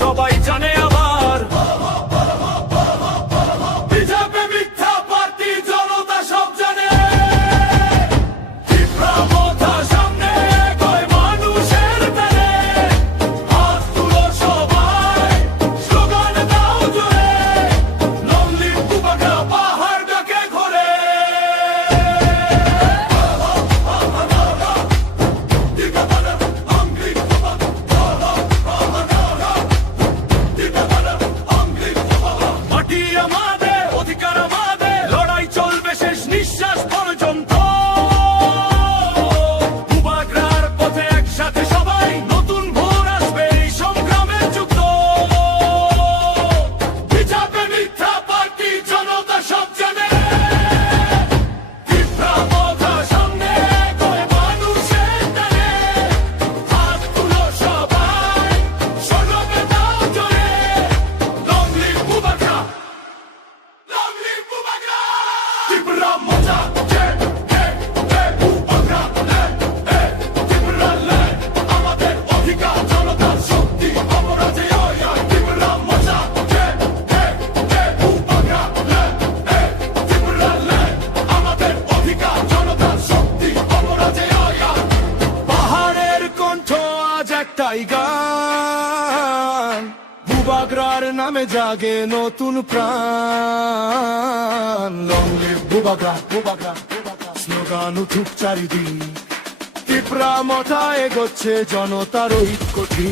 সবাই জানে আবার বিজেপি মিথ্যা পার্টি, জনতা সব জানে। তীব্র কথা সামনে এগোয় মানুষের টানে, হাত তুলো সবাই, স্লোগান দাও জোরে, লং লিভ বুবাগরা পাহাড় ডাকে ঘোরে। মাটি আমাদের, অধিকার আমাদের, লড়াই চলবে শেষ নিঃশ্বাস পর্যন্ত। বুবাগরার পথে একসাথে সবাই, নতুন ভোর আসবে এই সংগ্রামের যুদ্ধ। বিজেপি মিথ্যা পার্টি, জনতা সব জানে। তীব্র কথা সামনে এগোয় মানুষের টানে, হাত তুলো সবাই, স্লোগান দাও জোরে, লং লিভ বুবাগরা, লং লিভ বুবাগরা। তীব্র মজা বুবাগরা তীব্র আমাদের অধিকার, জনতার শক্তি, অপরাজেয়। তীব্র মজা বুবাগরা তীব্র আমাদের অধিকার, জনতার শক্তি, অপরাজেয়। পাহাড়ের কণ্ঠ আজ একটাই গান, বুবাগরার নামে জাগে নতুন প্রাণ। লং লিভ বুবাগরা, বুবাগরা, স্লোগান উঠুক চারিদিক, তীব্র মথা এগোচ্ছে জনতার ঐক্যটি।